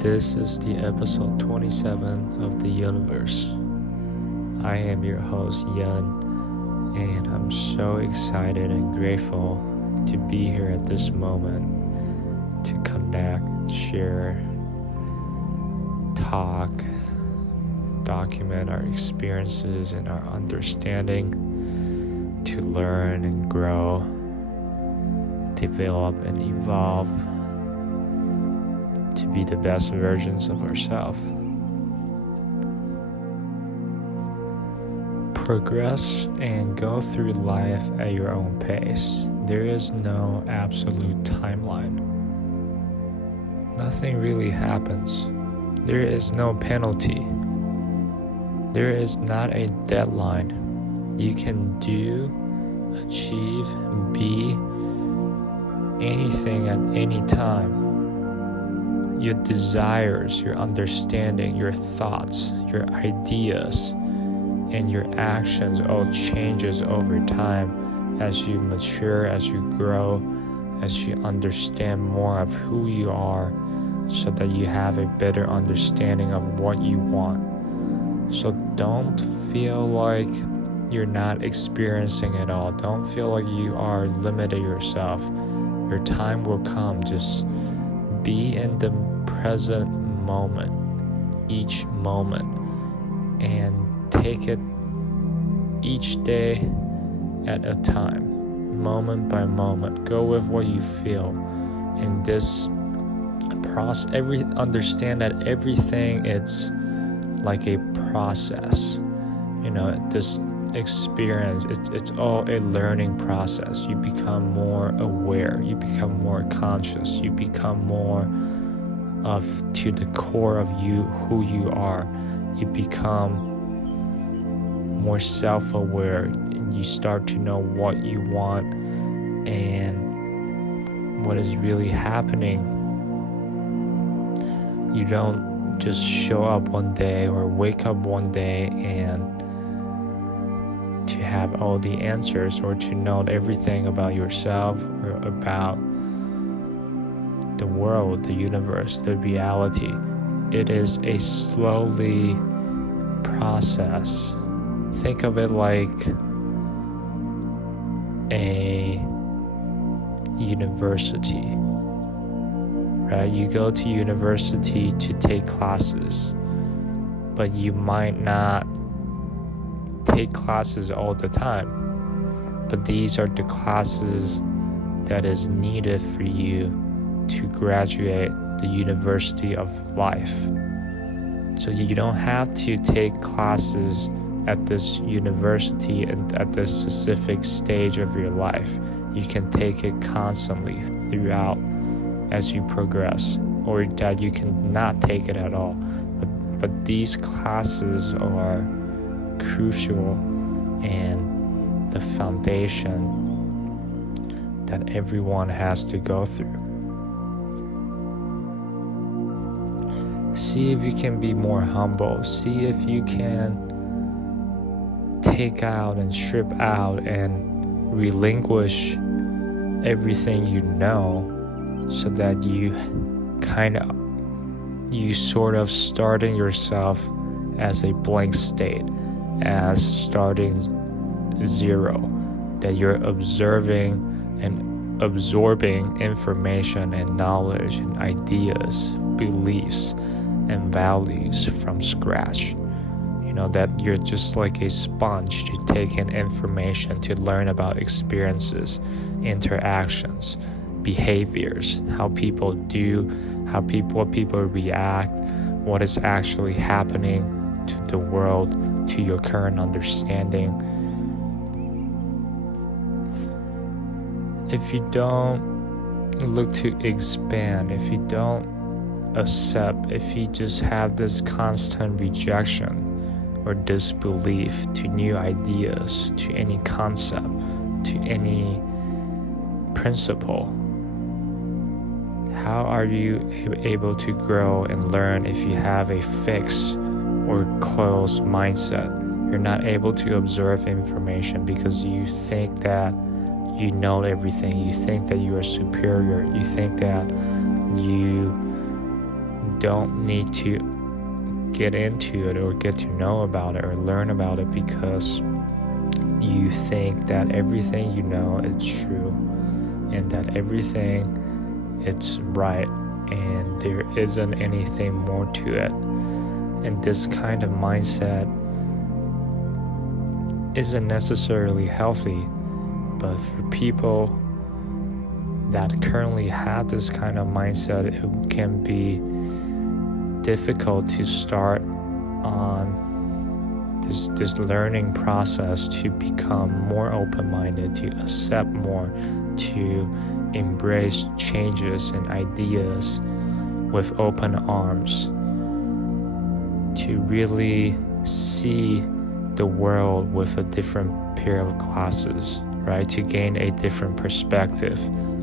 This is the episode 27 of the Yuniverse. I am your host, Yun, and I'm so excited and grateful to be here at this moment to connect, share, talk, document our experiences and our understanding, to learn and grow, develop and evolve, to be the best versions of ourselves. Progress and go through life at your own pace. There is no absolute timeline. Nothing really happens. There is no penalty. There is not a deadline. You can do, achieve, be anything at any time. Your desires, your understanding, your thoughts, your ideas, and your actions all changes over time as you mature, as you grow, as you understand more of who you are, so that you have a better understanding of what you want. So don't feel like you're not experiencing it all. Don't feel like you are limiting yourself. Your time will come. Just be in the present moment, each moment, and take it each day at a time, moment by moment. Go with what you feel. In this process, understand that everything it's like a process. This experience, it's all a learning process. You become more aware, you become more conscious, you become more to the core of you, who you are. You become more self-aware, and you start to know what you want and what is really happening. You don't just show up one day or wake up one day and to have all the answers or to know everything about yourself or about the world, the universe, the reality. It is a slowly process. Think of it like a university, right? You go to university to take classes, but you might not take classes all the time. But these are the classes that is needed for you to graduate the university of life. So you don't have to take classes at this university and at this specific stage of your life. You can take it constantly throughout as you progress, or that you can not take it at all. But these classes are crucial and the foundation that everyone has to go through. See if you can be more humble. See if you can take out and strip out and relinquish everything you know, so that you sort of starting yourself as a blank state, as starting zero, that you're observing and absorbing information and knowledge and ideas, beliefs and values from scratch. That you're just like a sponge to take in information, to learn about experiences, interactions, behaviors, how people do, what people react, what is actually happening to the world, to your current understanding. If you don't look to expand, if you don't accept, if you just have this constant rejection or disbelief to new ideas, to any concept, to any principle, how are you able to grow and learn if you have a fixed or closed mindset? You're not able to observe information because you think that you know everything. You think that you are superior. You think that you don't need to get into it or get to know about it or learn about it because you think that everything you know is true and that everything it's right and there isn't anything more to it. And this kind of mindset isn't necessarily healthy, but for people that currently have this kind of mindset, it can be difficult to start on this learning process to become more open-minded, to accept more, to embrace changes and ideas with open arms, to really see the world with a different pair of glasses, right? To gain a different perspective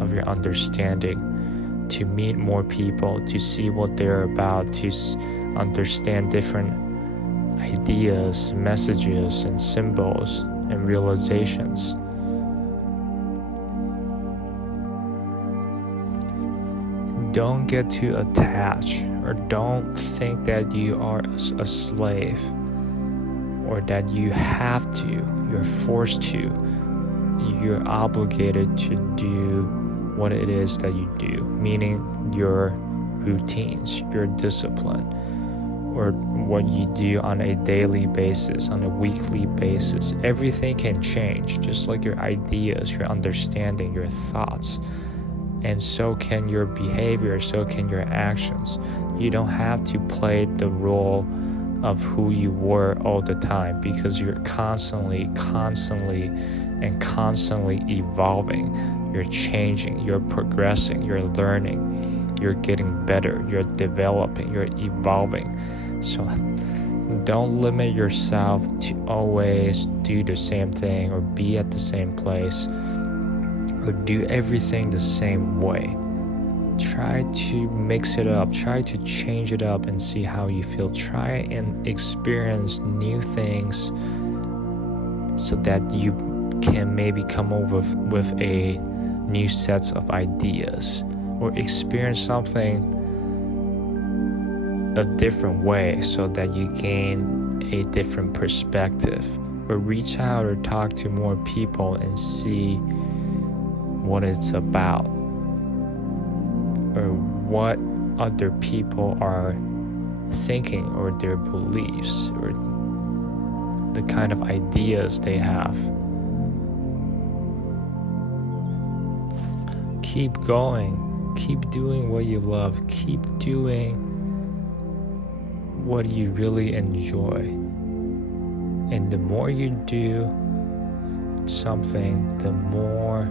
of your understanding, to meet more people, to see what they're about, to understand different ideas, messages, and symbols and realizations. Don't get too attached, or don't think that you are a slave, or that you have to, you're forced to, you're obligated to do what it is that you do, meaning your routines, your discipline, or what you do on a daily basis, on a weekly basis. Everything can change, just like your ideas, your understanding, your thoughts. And so can your behavior, so can your actions. You don't have to play the role of who you were all the time, because you're constantly evolving. You're changing, you're progressing, you're learning, you're getting better, you're developing, you're evolving. So don't limit yourself to always do the same thing or be at the same place or do everything the same way. Try to mix it up, try to change it up and see how you feel. Try and experience new things so that you can maybe come over with a new sets of ideas, or experience something a different way so that you gain a different perspective, or reach out or talk to more people and see what it's about, or what other people are thinking, or their beliefs, or the kind of ideas they have. Keep going, keep doing what you love, keep doing what you really enjoy. And the more you do something, the more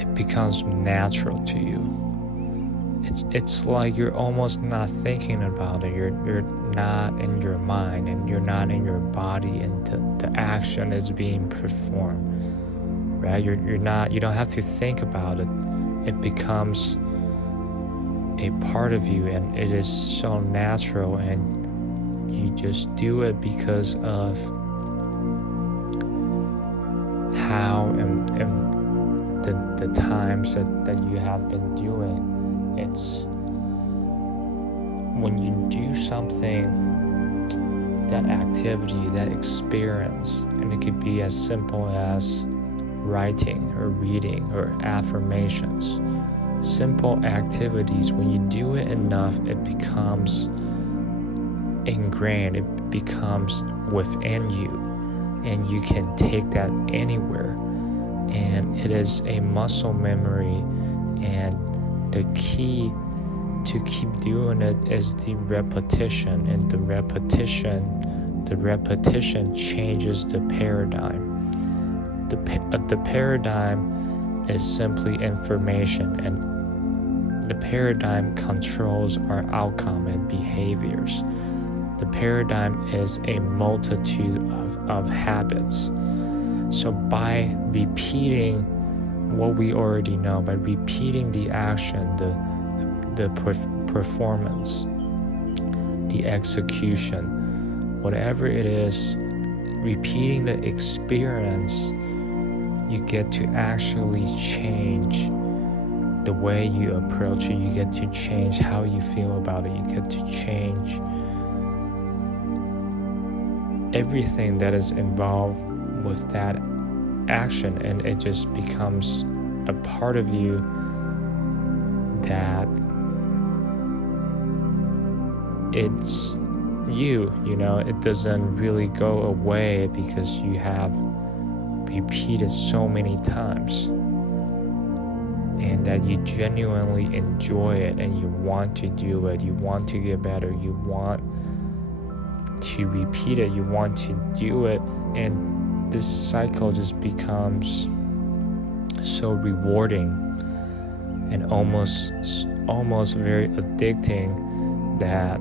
it becomes natural to you. It's like you're almost not thinking about it. You're not in your mind, and you're not in your body, and the action is being performed. Right? You don't have to think about it. It becomes a part of you, and it is so natural, and you just do it because of how and the times that you have been doing. It's when you do something, that activity, that experience, and it could be as simple as writing or reading or affirmations. Simple activities, when you do it enough, it becomes ingrained, it becomes within you, and you can take that anywhere. And it is a muscle memory, and the key to keep doing it is the repetition, and the repetition changes the paradigm. The paradigm is simply information, and the paradigm controls our outcome and behaviors. The paradigm is a multitude of habits. So by repeating what we already know, by repeating the action, the performance, the execution, whatever it is, repeating the experience, you get to actually change the way you approach it. You get to change how you feel about it. You get to change everything that is involved with that action, and it just becomes a part of you that it's you know, it doesn't really go away because you have repeated so many times, and that you genuinely enjoy it and you want to do it, you want to get better, you want to repeat it, you want to do it, and this cycle just becomes so rewarding and almost very addicting, that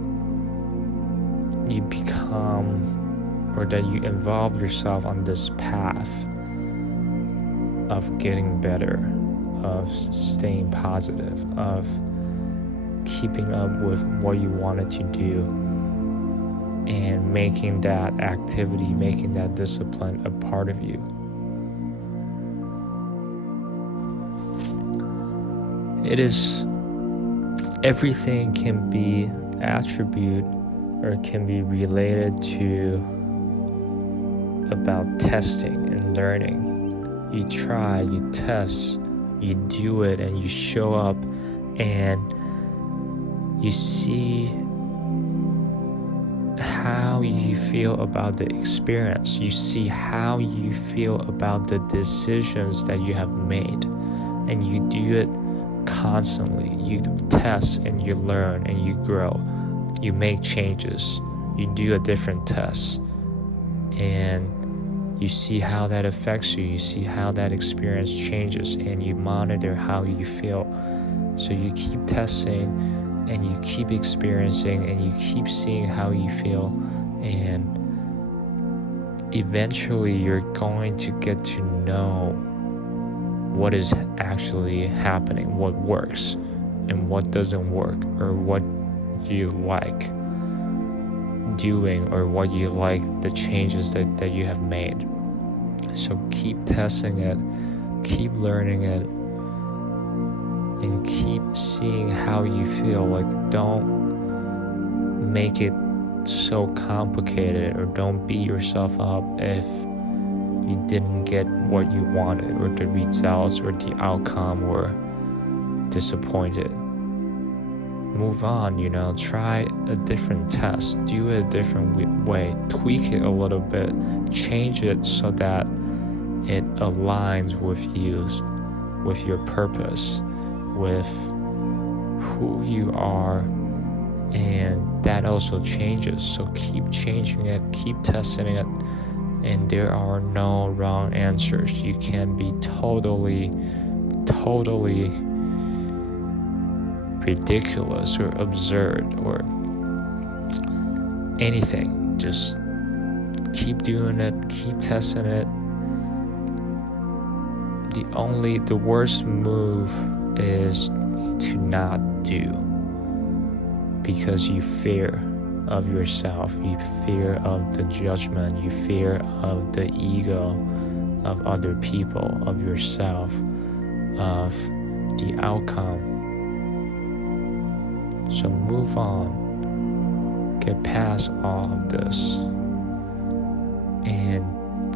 you become, or that you involve yourself on this path of getting better, of staying positive, of keeping up with what you wanted to do, and making that activity, making that discipline a part of you. It is, everything can be attribute or can be related to about testing and learning. You try, you test, you do it, and you show up, and you see how you feel about the experience. You see how you feel about the decisions that you have made, and you do it constantly. You test and you learn and you grow. You make changes. You do a different test, and you see how that affects you. You see how that experience changes, and you monitor how you feel. So you keep testing and you keep experiencing and you keep seeing how you feel, and eventually you're going to get to know what is actually happening, what works and what doesn't work, or what you like doing, or what you like, the changes that you have made. So keep testing it, keep learning it, and keep seeing how you feel. Like, don't make it so complicated, or don't beat yourself up if you didn't get what you wanted, or the results, or the outcome were disappointed. Move on, try a different test, do it a different way, tweak it a little bit, change it so that it aligns with you, with your purpose, with who you are, and that also changes. So keep changing it, keep testing it, and there are no wrong answers. You can be totally ridiculous or absurd or anything. Just keep doing it, keep testing it. The worst move is to not do, because you fear of yourself, you fear of the judgment, you fear of the ego of other people, of yourself, of the outcome. So move on, get past all of this, and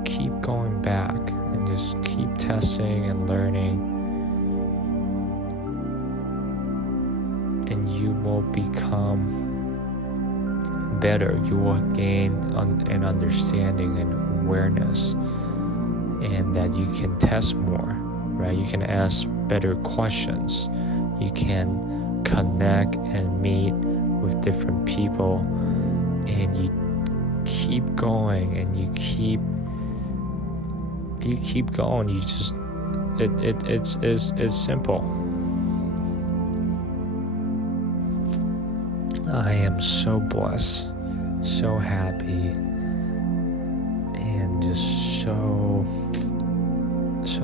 keep going back, and just keep testing and learning, and you will become better. You will gain an understanding and awareness, and that you can test more, right? You can ask better questions. You can connect and meet with different people, and you keep going, and you keep going. You just it's simple. I am so blessed, so happy, and just so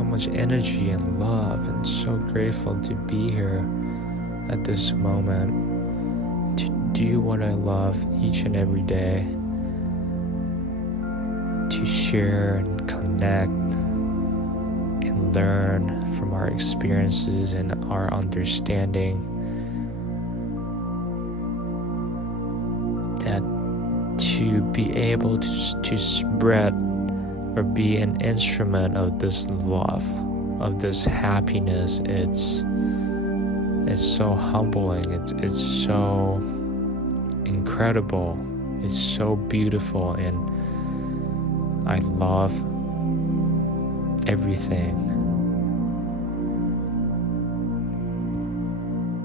much energy and love, and so grateful to be here at this moment, to do what I love each and every day, to share and connect and learn from our experiences and our understanding, that to be able to spread or be an instrument of this love, of this happiness, it's so humbling, it's so incredible, it's so beautiful, and I love everything